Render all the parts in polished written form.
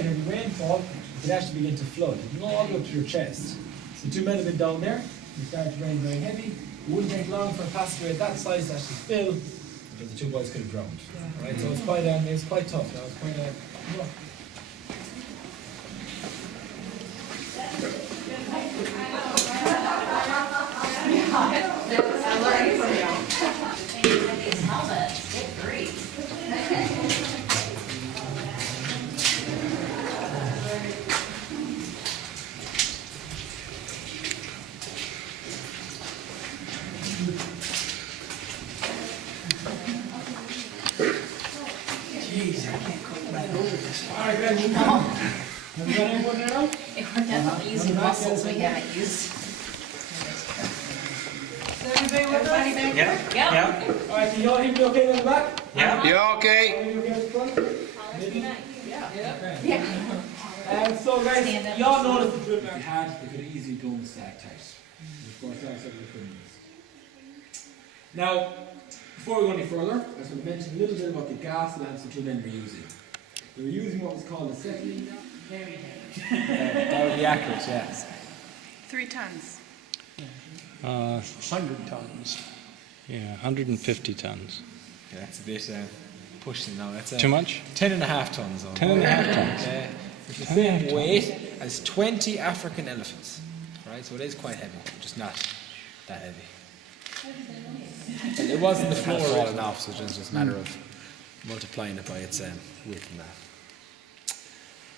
quite heavy rainfall, it could actually begin to flood. It can go all the way up to your chest. So the 2 men have been down there. It started to rain very heavy. It wouldn't take long for a passageway at that size to actually fill, but the 2 boys could have drowned. Yeah. Right? So it's quite tough. Now it's quite rough. Jeez, I can't come back over this far. Have you got anyone there? We're definitely using muscles we haven't used. Is everybody with us? Yeah. Yeah. All right, can you all hear me okay in the back? Yeah. Yeah, okay. Can you hear me at the front? Maybe? Yeah. So guys, y'all noticed the drill we had, they could have easily blown the stalactite. Of course, that's what we couldn't use. Now, before we go any further, I just want to mention a little bit about the gas lamps the 2 men were using. They were using what was called a acetylene. That would be accurate, yes. 3 tons. 100 tons. Yeah, 150 tons. Yeah, that's a bit pushing now. That's Too much? 10.5 tons. 10.5 tons. It's the same weight as 20 African elephants. Right, so it is quite heavy, just not that heavy. It wasn't the floor falling off, so it's just a matter of multiplying it by its width and that.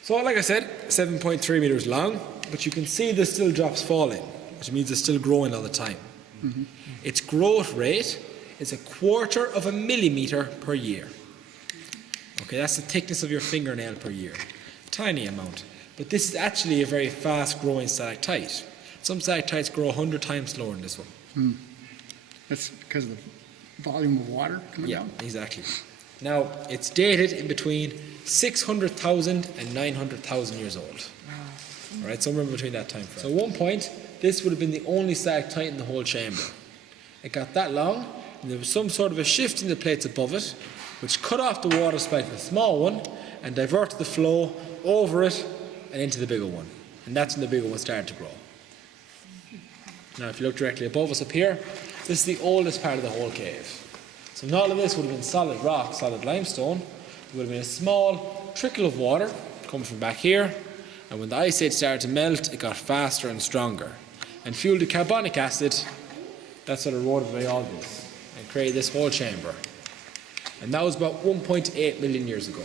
So, like I said, 7.3 meters long, but you can see there's still drops falling, which means it's still growing all the time. Mm-hmm. Its growth rate is 1/4 of a millimeter per year. Okay, that's the thickness of your fingernail per year. Tiny amount. But this is actually a very fast growing stalactite. Some stalactites grow 100 times slower than this one. Mm. That's because of the volume of water coming out? Yeah, exactly. Now, it's dated in between 600,000 and 900,000 years old. All right, somewhere in between that time frame. So at one point, this would have been the only stalactite in the whole chamber. It got that long, and there was some sort of a shift in the plates above it, which cut off the water supply to the small one and diverted the flow over it and into the bigger one. And that's when the bigger one started to grow. Now, if you look directly above us up here, this is the oldest part of the whole cave. So all of this would have been solid rock, solid limestone. There would have been a small trickle of water coming from back here, and when the ice age started to melt, it got faster and stronger. And fueled the carbonic acid, that sort of eroded away all this and created this whole chamber. And that was about 1.8 million years ago.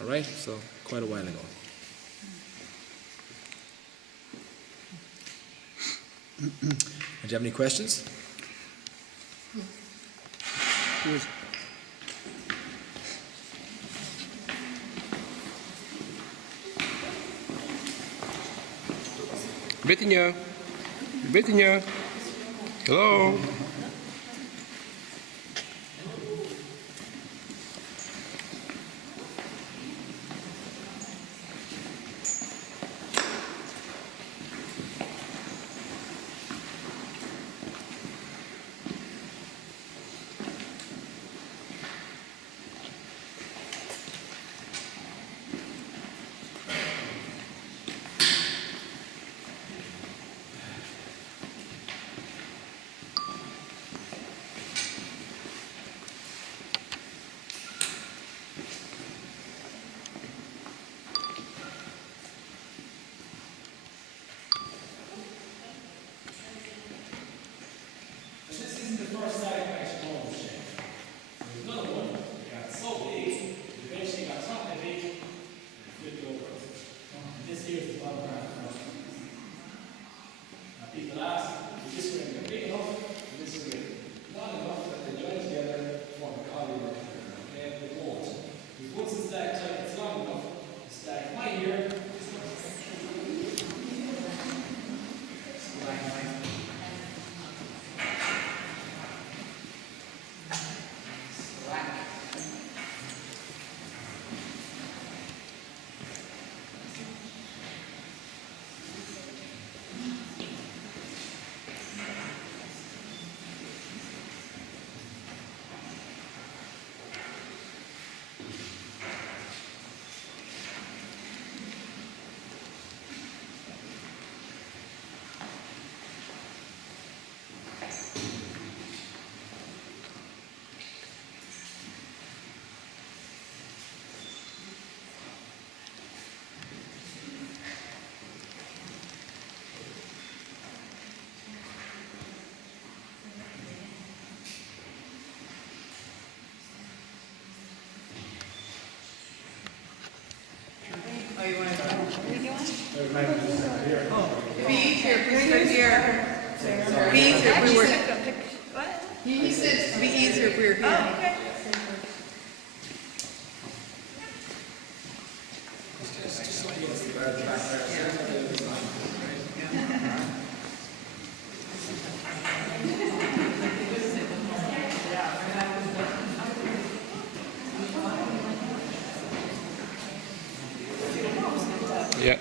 All right, so quite a while ago. Do you have any questions? Bitinho. Bitinho. Hello. Be easier if we were here. Be easier if we were. He said it'd be easier if we were here. Oh, okay. Yeah.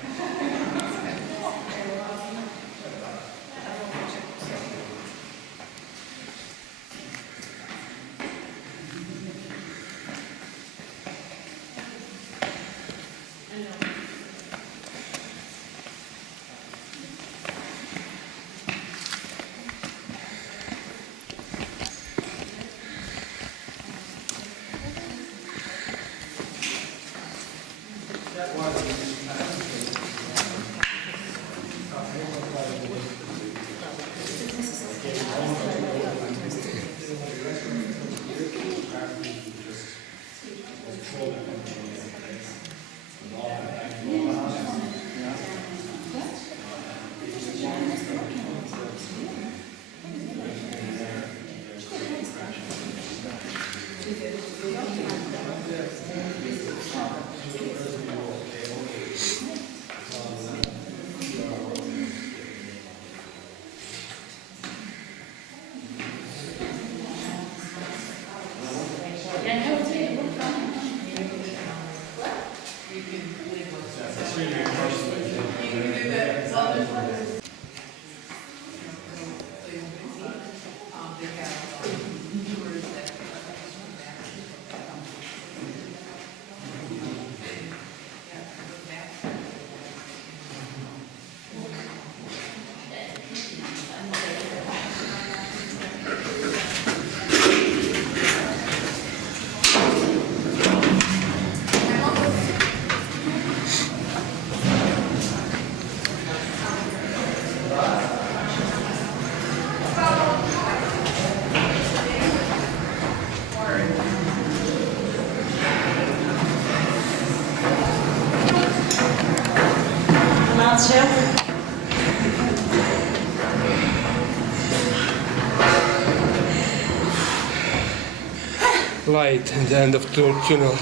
Light at the end of the tunnel.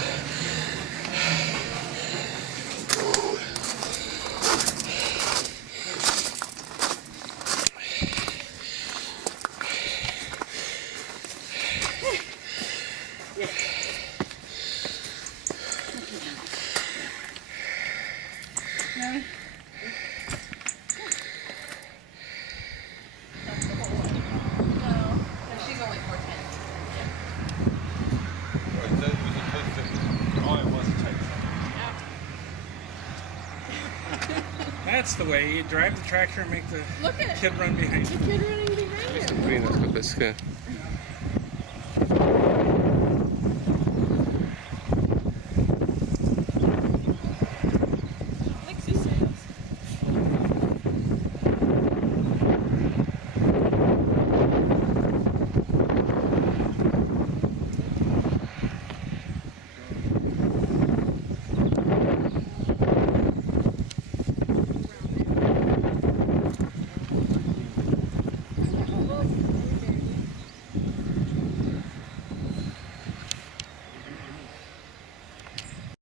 She's only 410. That's the way you drive the tractor and make the Look at it. kid run behind you. The kid running behind you. Green, let's go.